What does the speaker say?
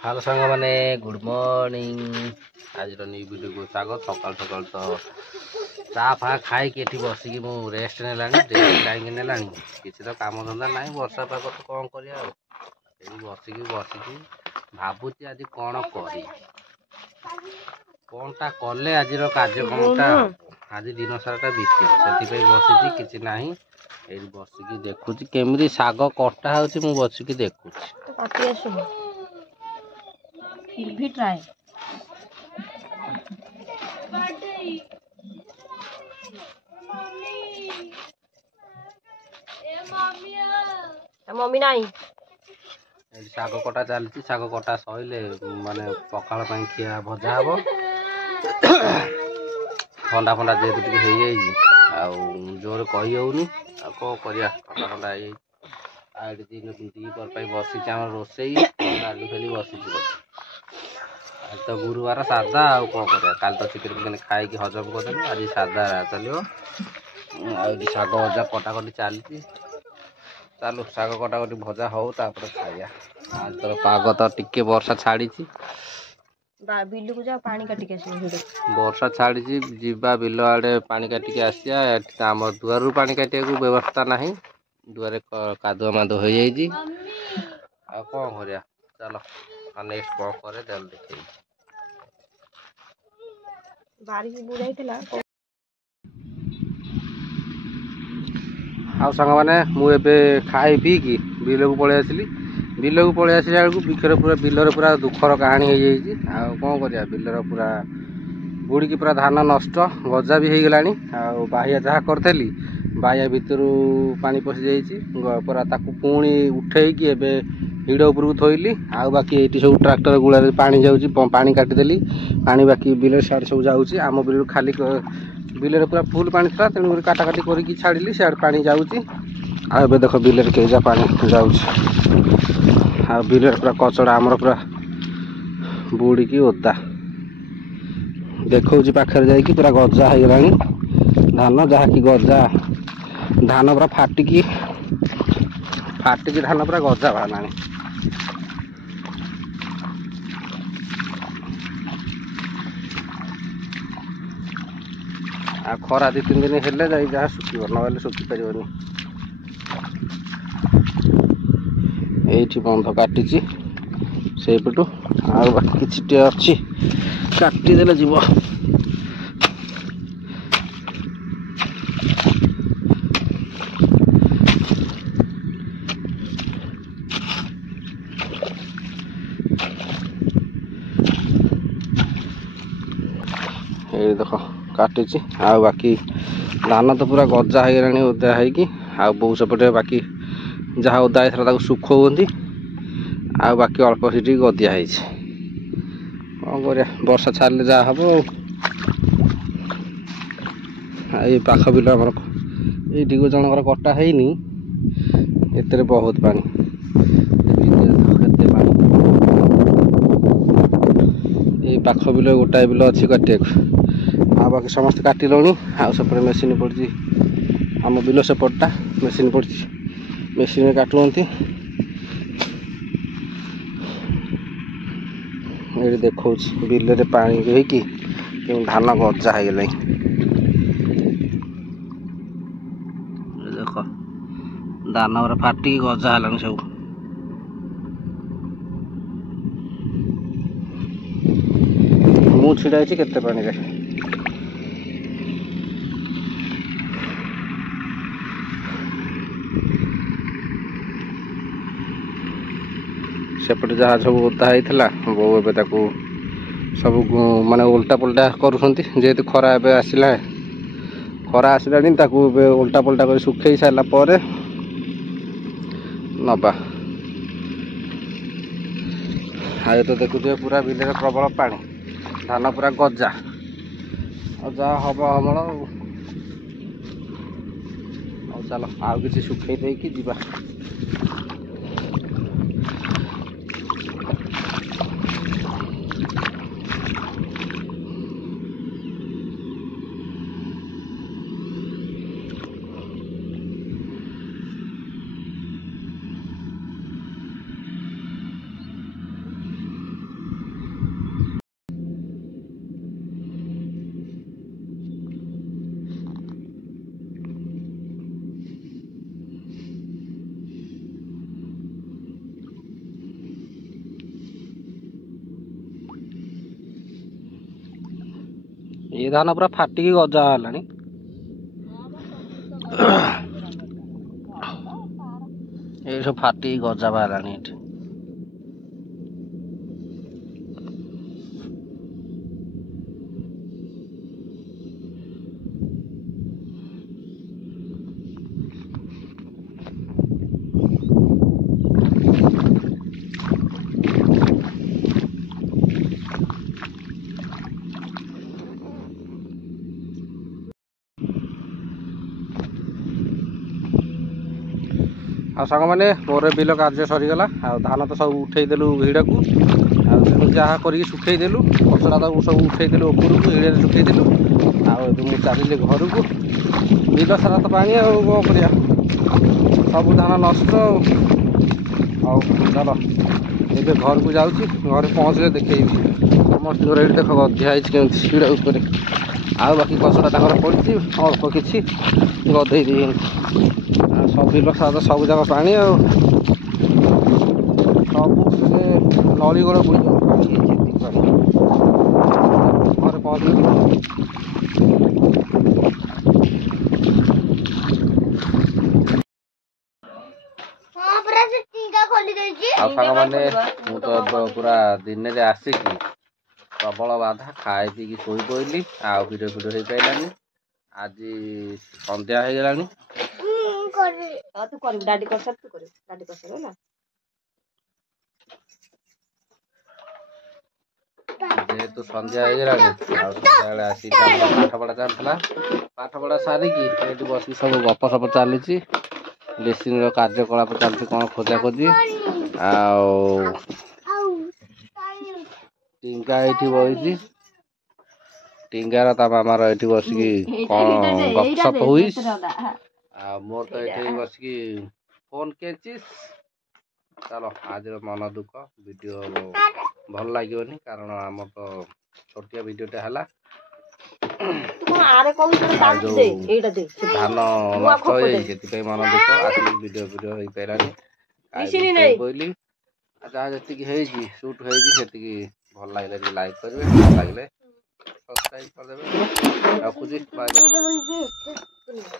Hello सांग मैंने good morning. आज न्यू वीडियो को स्वागत। सकाल सकाल तो चा फा खाई बसिकी मु रेस्ट नेलानी। रेस्ट कहीं नेलानी किसी तो काम धंदा ना वर्षा पाग तो कौन कर बसिकी भावुची आज कौन करी कौनटा कले आज कार्यक्रमटा आज दिन साराटा बीत से बसी किसी ना बसिकी देखुची केमी शाग कटा हो बसिकी देखुची फिर भी ट्राई। मम्मी नहीं शाग कटा चलती शाग कटा सैले माने पखाल खिया भजा हम ठंडा फंडा जेहतु जोर कही होनी कौन कर ठंडा फंडा दीपर बसी रोसई डाली फेली बसी आज तो गुरुवार सादा आ कौन कर काल तो चिकेन फिकेन खाई हजम कर आज सादा चलो शाग भजा कटाकटी चलती चलो शाग कटाकटी भजा हो खाया। आज तो पाग तो टिके वर्षा छाड़ी बिल को जाओ पानी काटिक वर्षा छाड़ी जीवा बिल आड़े पानी काटिक आसिया आम दुआर पानी काटिया व्यवस्था ना दुआरे कादुआ मादुआ हो जाइए आ कौन कर चलो नेक्स्ट कौन करे देख देखे बारी बुड़ाई आ सांग मैंने मुझे खाई पी कि बिल को पलि आसली बिल को पलि आसला बेलू बिखर पूरा बिलर पूरा दुखर कहानी हो जाइए आ कौन कर बिलर पूरा बुड़ी पूरा धान नष्ट गजा भी हो गला बाहिया जहाँ करी बाहिया भितर पानी पशि जाइए पूरा ताकू पुणी उठेकी एवं हिड़ उपरକୁ थोइली आ बाकी ये सब ट्रैक्टर गुड़ा पानी जाऊँगी पानी काटिदेली पानी बाकी बिल सियाड़े सब जाऊँगी आम बिल खाली बिल पूरा फुल पानी था तेणुक काटाकाटी करके छाड़ी सियाड़े पानी जाऊँगी आ देख बिल केजा पानी जाऊँगी आ बिल पूरा कचड़ा आमर पूरा बुड़ी ओदा देखा पाखे जाकि पूरा गजा हो गला धान जहाँकि गजा धान पूरा फाटिकी धान पूरा गजा बाहर आ खरा 2-3 दिन हेले जाई जहाँ सुखिब ना सुखी पार ये बंध काटी से पटू आ बाकी किसी अच्छी काटिदेले जीव ये देख काटी आ बाकी धान तो पूरा गजा हो गला ओदा हो बहु सेपटे बाकी जहाँ ओदा होता सुखौती आ बाकी अल्प से गदिया कौन कर वर्षा छाड़े जहाँ हम ये पाख बिल आम ये जनकर कटा है एत बहुत पानी ये पाख बिल गोटाए बिल अच्छी काटिया आ बाकी समस्त काटिलुणी आसपटे मेसीन पड़ी आम बिल सेपटा मेसीन पड़ी मेसीन काटुंट ये देखा बिल में पानी होगी धान गजा हो गला देख धान पूरा फाटिक गजा है सब मु छिड़ा केते पानी रे सेपटे जहाँ सब ओदा होता बो ए सब माने उल्टा पल्टा करुँच खरा ए आसला खरा आसला उल्टा पल्टा कर सुखे सारापर नबा आ तो देखुए पूरा बिल प्रबल पानी धान पूरा गजा जा हम अमल चलो आउ कि सुखे देकी जीवा। ये धान पूरा फाटिकी गजा हेलानी ये सब फाटिकी गजा बाहरानी एठी आ सांग मैंने मोर बिल कार्य सरीगला धान तो सब उठेदेलु भिड़ा को जहाँ कर सुखेदेलु पचरा तो सब उठेदेलु उपरक हिड़े सुखेदेलु मुझे चलिए घर को बिल सारा तो पानी कौन कर सब धान नष्ट चल ए घर को जाऊँगी घर पहुँचले देखे समस्त घर ये देख गधिया हिड़ा उपर आ बाकी कसड़ा पड़ी अल्प किसी गधे सब बिल सारा सब जाक पानी सब नली गोड़ बुड़ घर पहुँच मैंने पूरा दिन में आसिकी प्रबल बाधा खाए पी शोई पड़ी भिडियो फिडियो हो पारानी आज संध्या हो गलानी जेहेतु संध्या हो गलानी संध्या आसी पाठ पढ़ा चलता पाठ पढ़ा सारिकी बस सब गप सप चली लेसीन कार्यकलाप चलती कौन खोजा खोजी टींगा ये बही टींगार ता मामार ये बसिकी कौन गपसप हुई मोर तो ये बसिकी फोन केचिस चलो आज मन दुख वीडियो भल लगे कारण आम तो छोटिया वीडियोटे है धान नष्ट हो मन दुख आज वीडियो वीडियो हो पारानी बोली जहाँ जी सुट होती भल लगे लाइक करेंगे भल लगे सब्सक्राइब करदे रखुची बाय बाय।